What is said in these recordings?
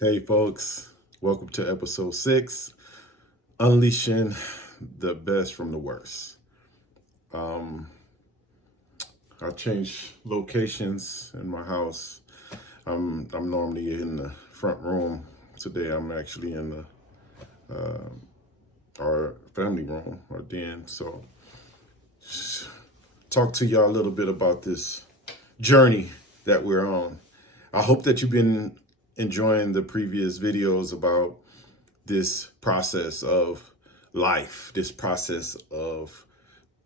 Hey, folks, welcome to episode 6, Unleashing the Best from the Worst. Um, I changed locations in my house. I'm normally in the front room. Today, I'm actually in our family room, our den. So, talk to y'all a little bit about this journey that we're on. I hope that you've been enjoying the previous videos about this process of life, this process of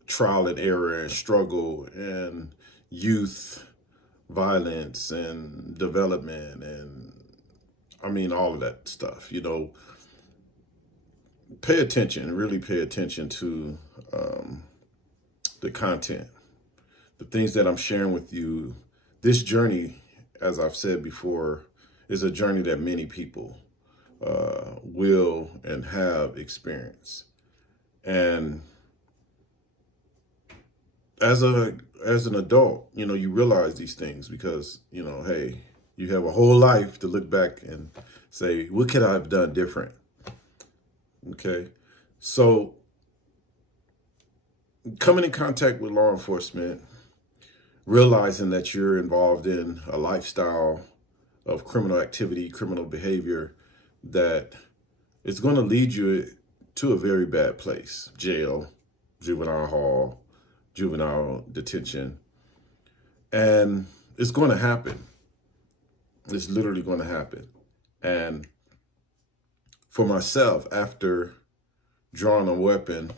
trial and error and struggle and youth violence and development and all of that stuff. Pay attention, really pay attention to the content, the things that I'm sharing with you. This journey, as I've said before, is a journey that many people will and have experienced. And as an adult, you realize these things because, hey, you have a whole life to look back and say, what could I have done different? Okay. So coming in contact with law enforcement, realizing that you're involved in a lifestyle of criminal activity, criminal behavior that is going to lead you to a very bad place: jail, juvenile hall, juvenile detention. And it's going to happen. It's literally going to happen. And for myself, after drawing a weapon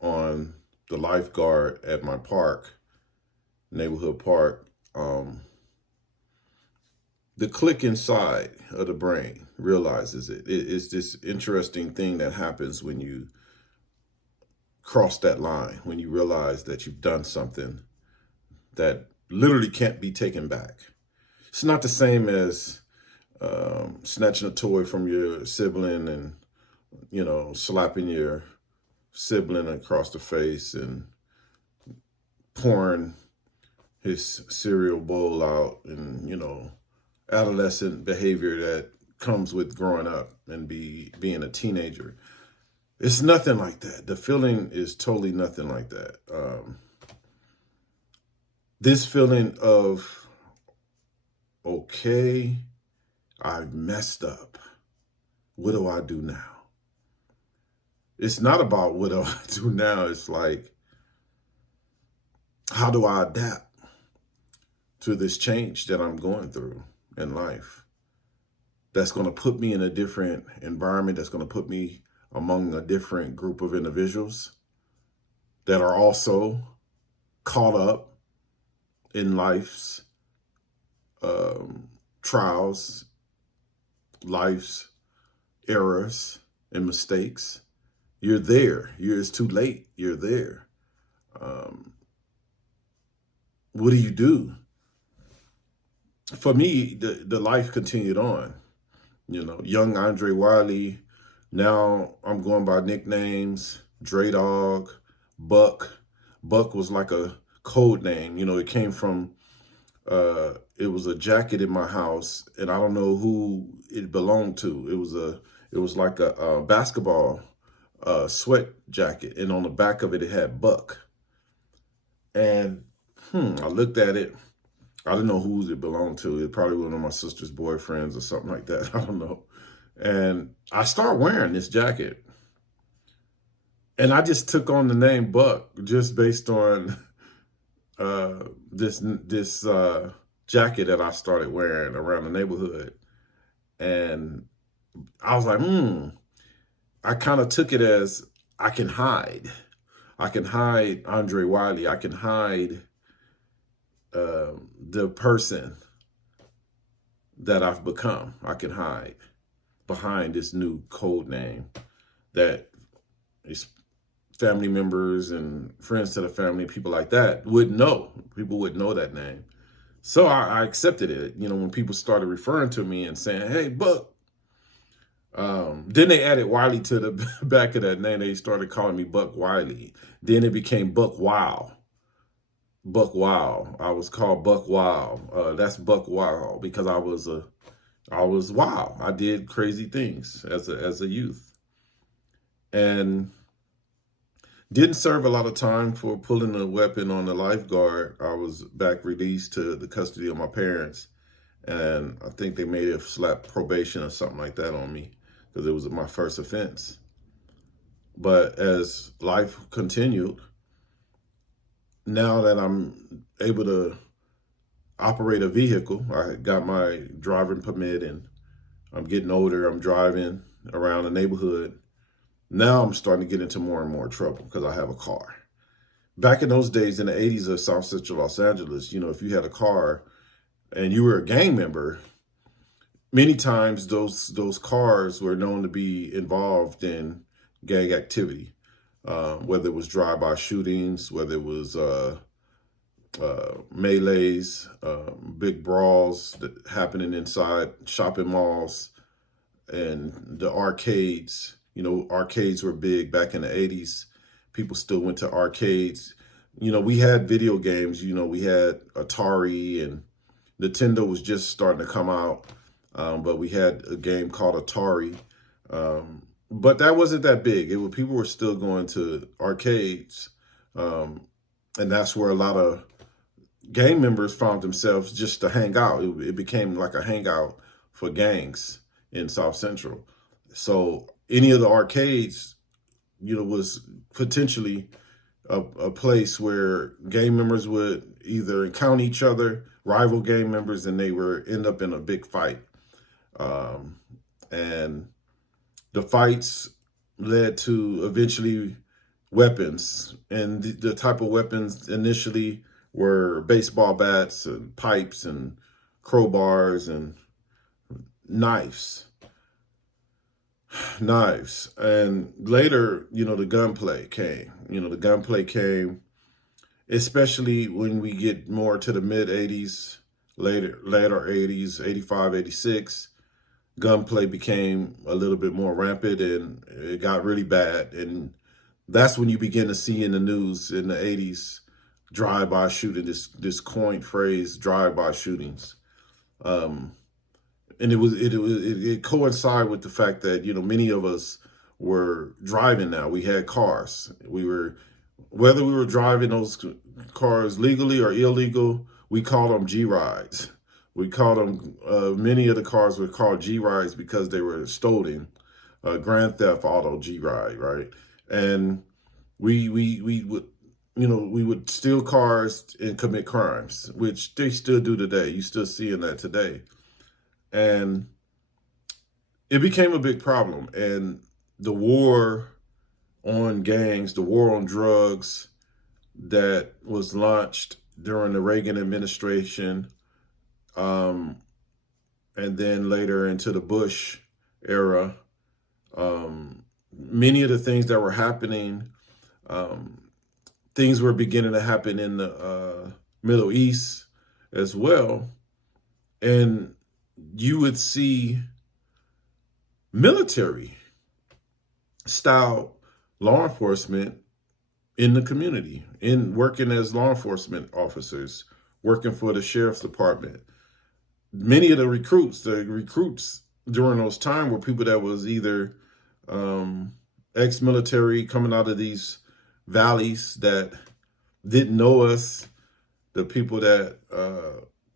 on the lifeguard at my park, neighborhood park, the click inside of the brain realizes it's this interesting thing that happens when you cross that line, when you realize that you've done something that literally can't be taken back. It's not the same as snatching a toy from your sibling and, slapping your sibling across the face and pouring his cereal bowl out and, adolescent behavior that comes with growing up and being a teenager. It's nothing like that. The feeling is totally nothing like that. This feeling of, okay, I've messed up. What do I do now? It's not about what do I do now. It's like, how do I adapt to this change that I'm going through in life? That's going to put me in a different environment. That's going to put me among a different group of individuals that are also caught up in life's trials, life's errors and mistakes. You're there. It's too late. You're there. What do you do? For me, the life continued on. Young Andre Wiley. Now I'm going by nicknames: Dre Dog, Buck. Buck was like a code name. It came from, it was a jacket in my house, and I don't know who it belonged to. It was like a basketball sweat jacket, and on the back of it, it had Buck. And I looked at it. I didn't know who it belonged to. It probably one of my sister's boyfriends or something like that. I don't know. And I started wearing this jacket. And I just took on the name Buck just based on this jacket that I started wearing around the neighborhood. And I was like, I kind of took it as I can hide. I can hide Andre Wiley. I can hide the person that I've become. I can hide behind this new code name that is family members and friends to the family, people like that would know. People would know that name. So I accepted it. When people started referring to me and saying, hey, Buck. Then they added Wiley to the back of that name. They started calling me Buck Wiley. Then it became Buck Wow. Buck Wow. I was called Buck Wow. That's Buck Wow because I was a I was wild. I did crazy things as a youth, and didn't serve a lot of time for pulling a weapon on the lifeguard. I was back released to the custody of my parents, and I think they may have slapped probation or something like that on me because it was my first offense. But as life continued, now that I'm able to operate a vehicle, I got my driving permit and I'm getting older, I'm driving around the neighborhood. Now I'm starting to get into more and more trouble because I have a car. Back in those days in the 80s of South Central Los Angeles, if you had a car and you were a gang member, many times those cars were known to be involved in gang activity, whether it was drive-by shootings, whether it was melees, big brawls that happening inside shopping malls and the arcades. Arcades were big back in the 80s. People still went to arcades. We had video games. We had Atari, and Nintendo was just starting to come out. But we had a game called Atari. But that wasn't that big. People were still going to arcades. And that's where a lot of gang members found themselves just to hang out. It became like a hangout for gangs in South Central. So any of the arcades, was potentially a place where gang members would either encounter each other, rival gang members, and they were end up in a big fight. And the fights led to eventually weapons, and the type of weapons initially were baseball bats and pipes and crowbars and knives. And later, the gunplay came. The gunplay came, especially when we get more to the mid 80s, later 80s, 85, 86. Gunplay became a little bit more rampant and it got really bad. And that's when you begin to see in the news in the 80s, drive-by shooting, this coined phrase, drive-by shootings. And it coincided with the fact that, many of us were driving now. We had cars. Whether we were driving those cars legally or illegal, we called them G-rides. We called them, many of the cars were called G-rides because they were stolen, Grand Theft Auto G-ride, right? And we would, we would steal cars and commit crimes, which they still do today. You still seeing that today. And it became a big problem. And the war on gangs, the war on drugs that was launched during the Reagan administration, and then later into the Bush era, many of the things that were happening, things were beginning to happen in the Middle East as well. And you would see military style law enforcement in the community, in working as law enforcement officers, working for the sheriff's department. Many of the recruits during those times were people that was either ex-military coming out of these valleys that didn't know us. The people that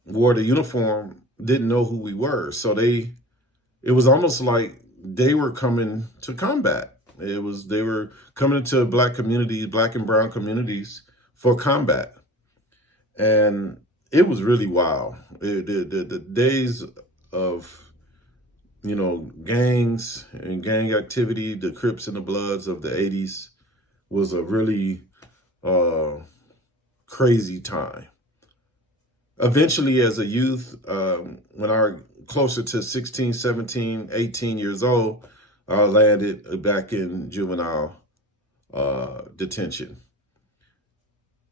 wore the uniform didn't know who we were. So it was almost like they were coming to combat. They were coming into black communities, black and brown communities for combat. And it was really wild. The days of, gangs and gang activity, the Crips and the Bloods of the 80s was a really crazy time. Eventually, as a youth, when I was closer to 16, 17, 18 years old, I landed back in juvenile detention.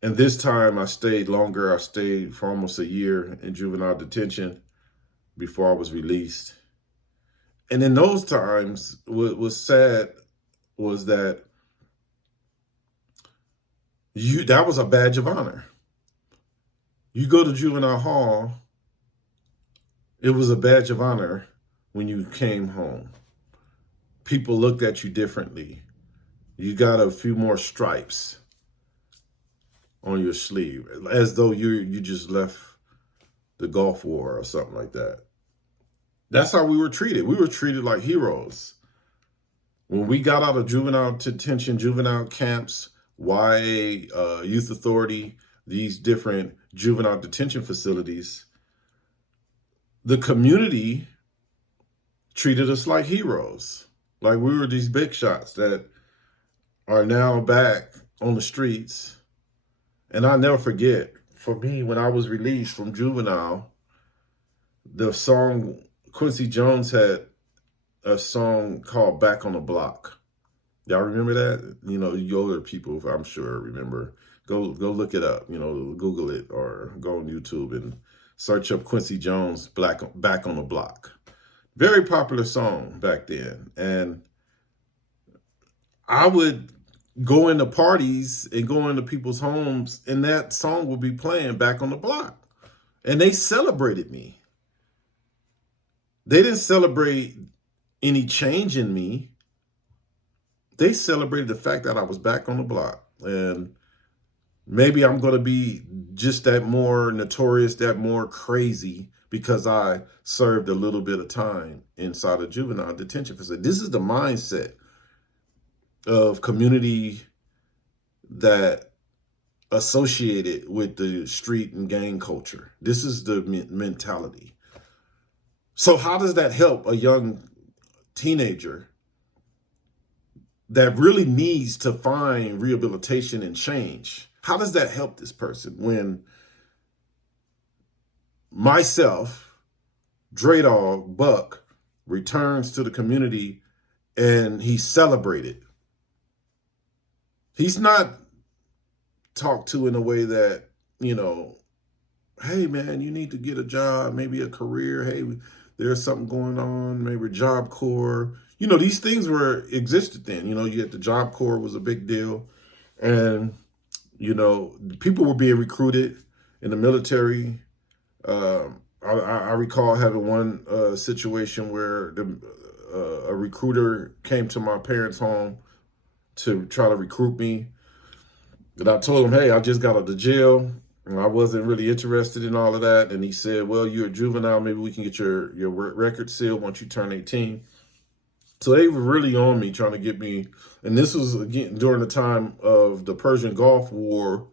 And this time I stayed longer. I stayed for almost a year in juvenile detention before I was released. And in those times, what was sad was that that was a badge of honor. You go to juvenile hall It was a badge of honor when you came home. People looked at you differently. You got a few more stripes on your sleeve, as though you just left the Gulf War or something like that. That's how we were treated. We were treated like heroes. When we got out of juvenile detention, juvenile camps, YA, Youth Authority, these different juvenile detention facilities, the community treated us like heroes. Like we were these big shots that are now back on the streets. And I'll never forget, for me, when I was released from juvenile, the song, Quincy Jones had a song called Back on the Block. Y'all remember that? You know, you older people, I'm sure, remember. Go look it up, you know, Google it or go on YouTube and search up Quincy Jones, Back on the Block. Very popular song back then. And I would go into parties and go into people's homes and that song would be playing, Back on the Block. And they celebrated me. They didn't celebrate any change in me. They celebrated the fact that I was back on the block. And maybe I'm going to be just that more notorious, that more crazy because I served a little bit of time inside a juvenile detention facility. This is the mindset of community that associated with the street and gang culture. This is the mentality. So how does that help a young teenager that really needs to find rehabilitation and change? How does that help this person when myself, Dre Dog, Buck, returns to the community and he's celebrated? He's not talked to in a way that, you know, hey man, you need to get a job, maybe a career. Hey, there's something going on, maybe Job Corps. You know, these things existed then. You know, you had the Job Corps was a big deal. And, you know, people were being recruited in the military. I recall having one situation where a recruiter came to my parents' home to try to recruit me. And I told him, hey, I just got out of jail. And I wasn't really interested in all of that. And he said, well, you're a juvenile. Maybe we can get your record sealed once you turn 18. So they were really on me, trying to get me. And this was, again, during the time of the Persian Gulf War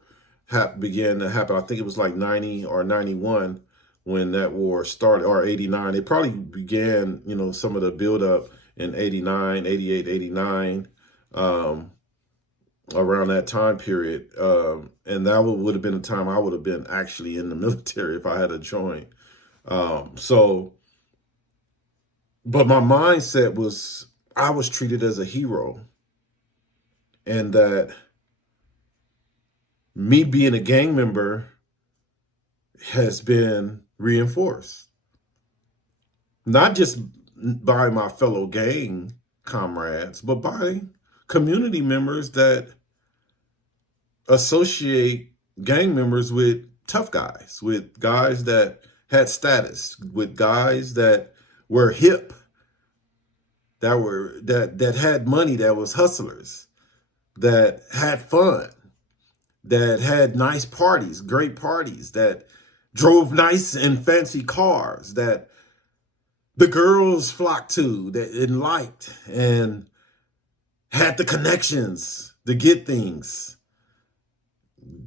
began to happen. I think it was like 90 or 91 when that war started, or 89. It probably began, you know, some of the buildup in 89, 88, 89. Around that time period. And that would have been a time I would have been actually in the military if I had joined. But my mindset was, I was treated as a hero. And that me being a gang member has been reinforced. Not just by my fellow gang comrades, but by community members that associate gang members with tough guys, with guys that had status, with guys that were hip, that had money, that was hustlers, that had fun, that had nice parties, great parties, that drove nice and fancy cars, that the girls flocked to, that and liked, and had the connections to get things.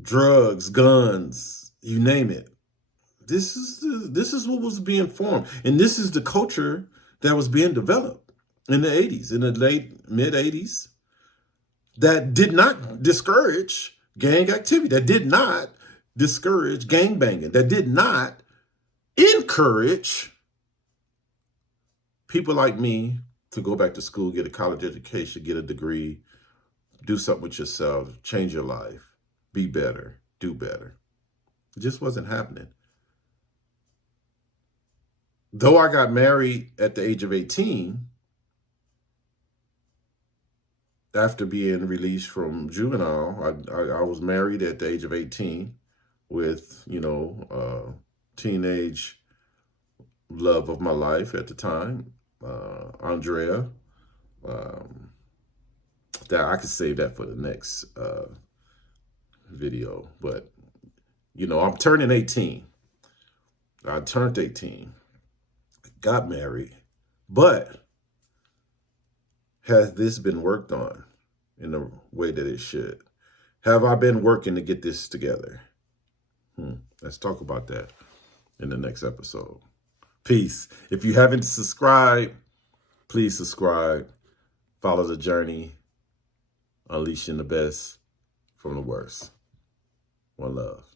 Drugs, guns, you name it. This is what was being formed. And this is the culture that was being developed in the 80s, in the mid 80s, that did not discourage gang activity, that did not discourage gang banging, that did not encourage people like me to go back to school, get a college education, get a degree, do something with yourself, change your life. Be better, do better. It just wasn't happening. Though I got married at the age of 18, after being released from juvenile, I was married at the age of 18 with, you know, teenage love of my life at the time, Andrea. Um, that I could save that for the next video. But, you know, I'm turning 18. I turned 18, got married, but has this been worked on in the way that it should? Have I been working to get this together? Let's talk about that in the next episode. Peace. If you haven't subscribed, please subscribe. Follow the journey, unleashing the best from the worst. One love.